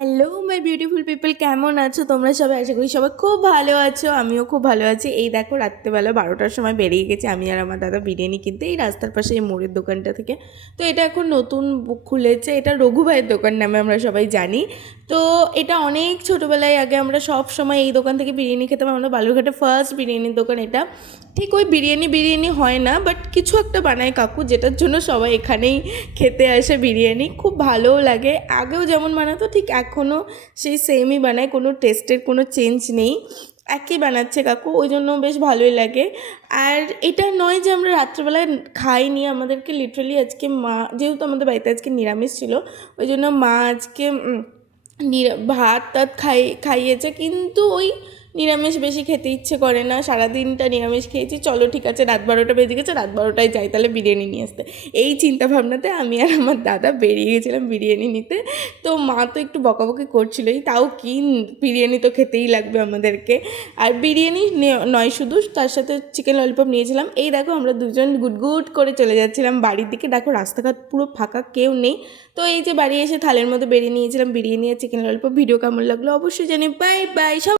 Hello my beautiful people, কেমন আছো তোমরা সবাই? আশা করি সবাই খুব ভালো আছো। আমিও খুব ভালো আছি। এই দেখো, রাত্রেবেলা 12টার সময় বেরিয়ে গেছি আমি আর আমার দাদা বিরিয়ানি কিনতে, এই রাস্তার পাশে এই মোড়ের দোকানটা থেকে। তো এটা এখন নতুন খুলেছে, এটা রঘু ভাইয়ের দোকান নামে আমরা সবাই জানি। তো এটা অনেক ছোটোবেলায় আগে আমরা সব সময় এই দোকান থেকে বিরিয়ানি খেতাম। আমরা বালুরঘাটে ফার্স্ট বিরিয়ানির দোকান এটা। ঠিক ওই বিরিয়ানি হয় না, বাট কিছু একটা বানায় কাকু, যেটার জন্য সবাই এখানেই খেতে আসে বিরিয়ানি। খুব ভালোও লাগে, আগেও যেমন বানাতো ঠিক এখনও সেই সেমই বানায়, কোনো টেস্টের কোনো চেঞ্জ নেই, একই বানাচ্ছে কাকু, ওই জন্য বেশ ভালোই লাগে। আর এটা নয় যে আমরা রাত্রেবেলায় খাইনি, আমাদেরকে লিটারালি আজকে মা, যেহেতু আমাদের বাড়িতে আজকে নিরামিষ ছিল, ওই জন্য মা আজকে ভাত টাত খাইয়েছে, কিন্তু ওই নিরামিষ বেশি খেতে ইচ্ছে করে না, সারাদিনটা নিরামিষ খেয়েছি, চলো ঠিক আছে রাত 12টা বেজে গেছে, রাত 12টায় যাই তাহলে বিরিয়ানি নিয়ে আসতে। এই চিন্তা ভাবনাতে আমি আর আমার দাদা বেরিয়ে গেছিলাম বিরিয়ানি নিতে। তো মা তো একটু বকাবকি করছিলই, তাও কি, বিরিয়ানি তো খেতেই লাগবে আমাদেরকে। আর বিরিয়ানি নয় শুধু, তার সাথে চিকেন ললিপপ নিয়েছিলাম। এই দেখো আমরা দুজন গুটগুট করে চলে যাচ্ছিলাম বাড়ির দিকে, দেখো রাস্তাঘাট পুরো ফাঁকা, কেউ নেই। তো এই যে বাড়ি এসে থালের মধ্যে বেরিয়ে নিয়েছিলাম বিরিয়ানি আর চিকেন ললিপপ। ভিডিও কেমন লাগলো অবশ্যই জানি। বাই বাই সব।